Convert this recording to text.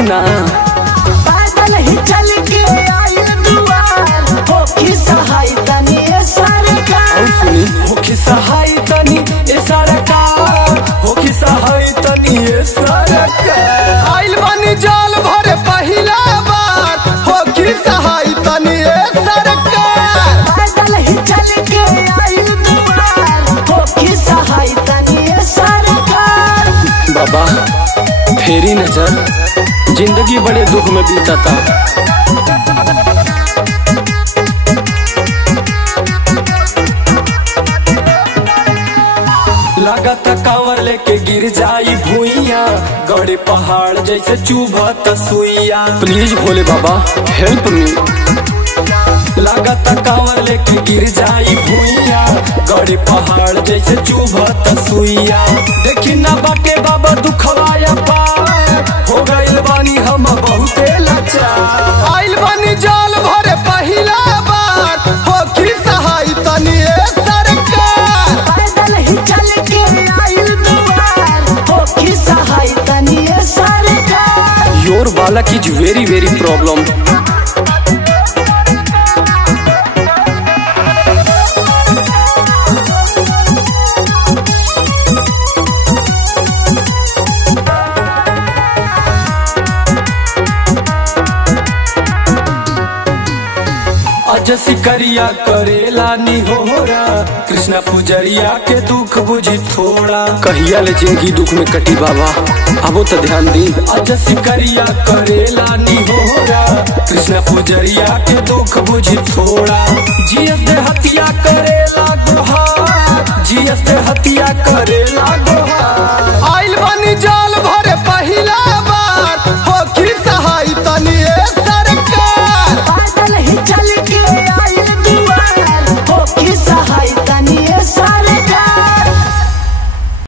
सुनी ना। पैदल ही चल के आइल दुआर होखी सहाय तनी ए सरकार। और सुनी होखी सहाय तनी ए सरकार, होखी सहाय तनी ए सरकार। आइल बानी जल भरे पहिला बार, होखी सहाय तनी ए सरकार। पैदल ही चल के आइल दुआर होखी सहाय तनी ए सरकार। बाबा फेरी नजर, जिंदगी बड़े दुख में बीतता। लागत कांवर लेके गिर जाई भुइया, गड़े पहाड़ जैसे चुभत सुइया। प्लीज भोले बाबा हेल्प मी। लागत कांवर लेके गिर जाई भुइया, गड़े पहाड़ जैसे चुभत सुइया। देखी ना बाके बाबा दुखवाया पार, हो गइल बानी हम बहुते लाचार। आइल बानी जल भरे पहिला बार, होखी सहाय तनी ए सरकार। पैदल ही चल के आइल दुआर होखी सहाय तनी ए सरकार। योर बालक इज वेरी वेरी प्रॉब्लम। अज सिकरिया करेला निहोरा, कृष्णा पुजरिया के दुख बुझी थोड़ा। कहिया ले जिंदगी दुख में कटी बाबा, अबो तो ध्यान दी। अज सिकरिया करेला निहोरा, कृष्णा पुजरिया के दुख बुझी थोड़ा। जियस दे हत्या करेला गुहार, जियस दे हत्या करेला